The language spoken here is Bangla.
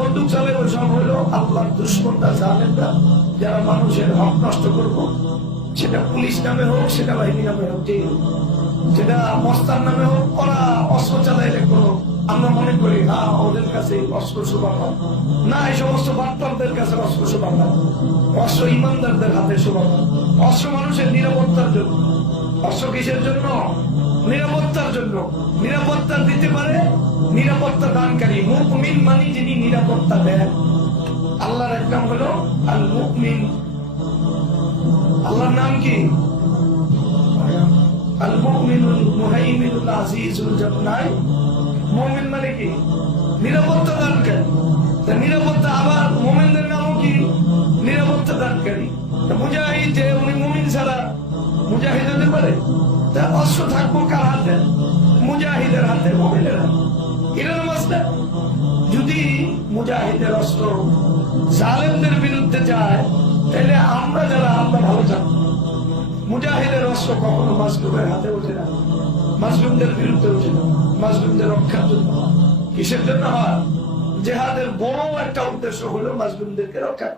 বন্দুক চালাবে সব হলো আল্লাহর দুশমনরা, জালেমরা, যারা মানুষের হক নষ্ট করবো, সেটা পুলিশ নামে হোক, সেটা বাহিনী নামে হোক, সেটা মস্তার নামে হোক, ওরা অস্ত্র চালাইলে কোনো আমরা মনে করি হ্যাঁ ওদের কাছে অস্ত্র শোভা পায় না, এই সমস্ত বাটপারদের কাছে অস্ত্র শোভা পায়। অস্ত্র ইমানদারদের হাতে শোভা পায়। অস্ত্র মানুষের নিরাপত্তার জন্য। অস্ত্র কিসের জন্য? নিরাপত্তার জন্য। নিরাপত্তা দিতে পারে নিরাপত্তা দানকারী। মুমিন মানে যিনি নিরাপত্তা দেন। আল্লাহর এক নাম হলো আল মুমিন। আল্লাহর নাম কি? আল মুমিনুল মুহাইমিনুল আজিজুল জান্নাহ। মুমিন মানে কি? নিরাপত্তা দানকারী। নিরাপত্তা আবার মুমিনদের নামও কি? নিরাপত্তা দানকারী। মুজাহিদ যে উনি মুমিন ছাড়া মুজাহিদ হতে পারে? তা অস্ত্র থাকবো কার হাতে? মুজাহিদের হাতে, মুমিনের হাতে। এটা মাসলা। যদি মুজাহিদের অস্ত্র জালেমদের বিরুদ্ধে যায়, তাহলে আমরা যারা আমরা ভালো থাকবো। মুজাহিদের অস্ত্র কখনো মাজলুমের হাতে ওঠে না, মাজলুমদের বিরুদ্ধে ওঠে না, মাজলুমদের রক্ষার জন্য হয়। কিসের জন্য হয়? জিহাদের বড় একটা উদ্দেশ্য হলো মাজলুমদেরকে রক্ষা।